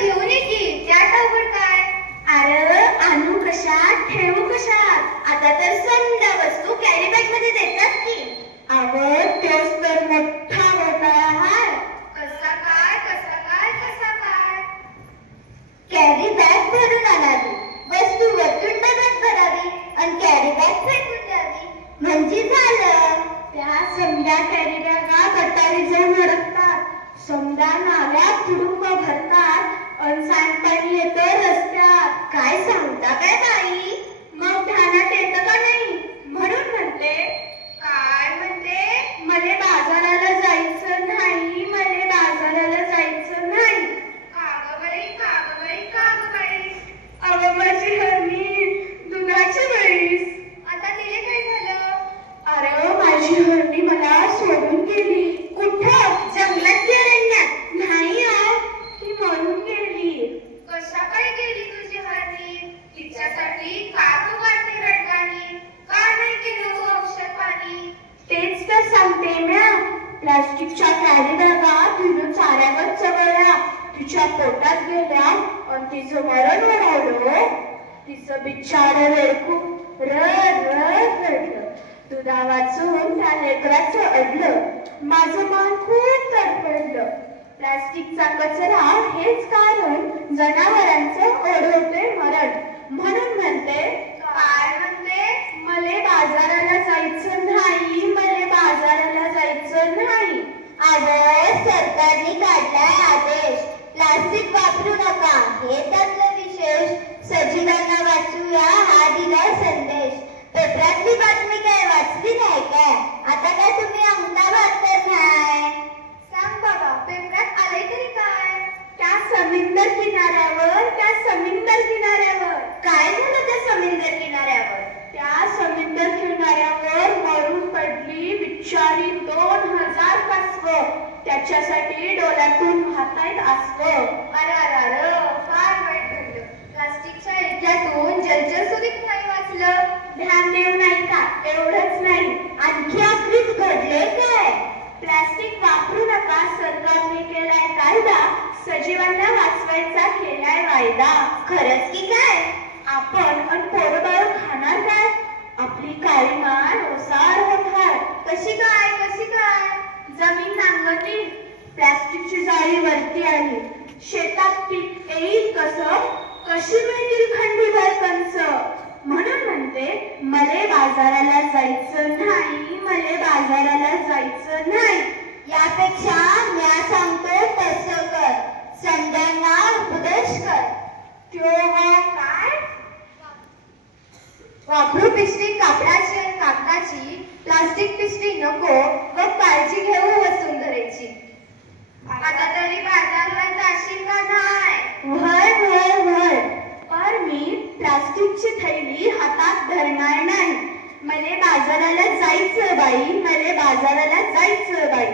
घेऊन ये की, त्यात अवघड काय? अरे आणू कशात ठेवू कशात? आता तर समजा वस्तू कॅरी बॅग मध्ये देतात की. अगं तोच तर मोठा घोटाळा आहे. कसा काय कसा काय कसा काय? कॅरी बॅग भरून आणावी, वस्तू वरतून डब्यात भरावी आणि कॅरी बॅग फेकून द्यावी म्हणजे झालं. त्या समजा कॅरी बॅगा गटारी जाऊन अडकतात, समजा नाल्यात तुडुंब भरतात आणि सांडपाणी येतं रस्त्यात. काय सांगता काय बाई? मग ध्यानात येतं का नाही? म्हणून म्हणते. काय म्हणते? मले बाजाराला जायचं नाही, मले बाजाराला जायचं नाही. कागबाई कागबाई कागबाई. अगं माझी हरणी दुधाची म्हैस. आता तिला काय झालं? अरे माझी हरणी मला सोडून गेली. कुठं? जंगलात की अरण्यात? नाही ती मरून गेली. कशा काय गेली तुझी हरणी? तिच्यासाठी का तू वाटते रडगाणी? का नाही केलं तू औषध पाणी? तेच तर सांगते म्या. प्लास्टिकच्या कॅरी बॅगा तिनं चाऱ्यावर चवळल्या, तिच्या पोटात गेल्या आणि तिचं मरण ओढवलं. तिचं बिचारं रेडकूप रड रड रडलं. दुधा वाचून त्या लेकराचं अडलं. माझं मन खूप तडफडलं. प्लास्टिकचा कचरा हेच कारण जनावरांचं ओढवते मरण. म्हणून म्हणते. काय म्हणते? मले बाजाराला जायचं नाही, मले बाजाराला जायचं नाही. अगं सरकारने काढलाय आदेश, प्लास्टिक वापरू नका, हे त्यातलं विशेष. सजीवांना वाचूया हा दिला संदेश. पेपरातली बातमी काय वाचली नाही काय? आता काय तुम्ही अहमदाबाद तर नाही? सांग बाबा, पेपरात आले तरी काय? त्या समुद्र किनाऱ्यावर, त्या समुद्र किनाऱ्यावर काय झालं? त्या समुद्र किनाऱ्यावर, त्या समुद्र किनाऱ्यावर मरून पडली बिचारी 2000 कासवं. त्याच्यासाठी डोळ्यातून वाहतायत आसवं. अरे अरे अरे, फार वाईट घडलं. प्लास्टिकच्या इटल्यातून जलचर सुधीक नाही वाचलं. ध्यान देऊ नाही का? एवढंच नाही, आणखी आखरीत घडले काय? प्लास्टिक वापरू नका सरकारने केलाय कायदा, सजीवांना वाचवायचा केलाय वायदा. खरंच की काय? आपण आणि पोरबाळ खाणार काय? आपली काळी मान ओसाड होणार. कशी काय कशी काय? जमीन नांगरली, प्लास्टिकची जाळी वरती आली. शेतात पीक येईल कसं? कशी मिळतील खंडीभर कंस? म्हणून म्हणते मले बाजाराला जायचं नाही, मले बाजाराला जायचं नाही. यापेक्षा म्या सांगतो तसं कर, समजांना उपदेश कर. काय? वापरू पिशवी कापडाची आणि कागदाची, प्लास्टिक पिशवी नको व काळजी घेऊ वसुंधरेची. आता तरी बाजारला जाशील का नाही? व्हय व्हय व्हय, पर मी प्लास्टिकची थैली हातात धरणार नाही. मले बाजाराला जायचं बाई, मले बाजाराला जायचं बाई.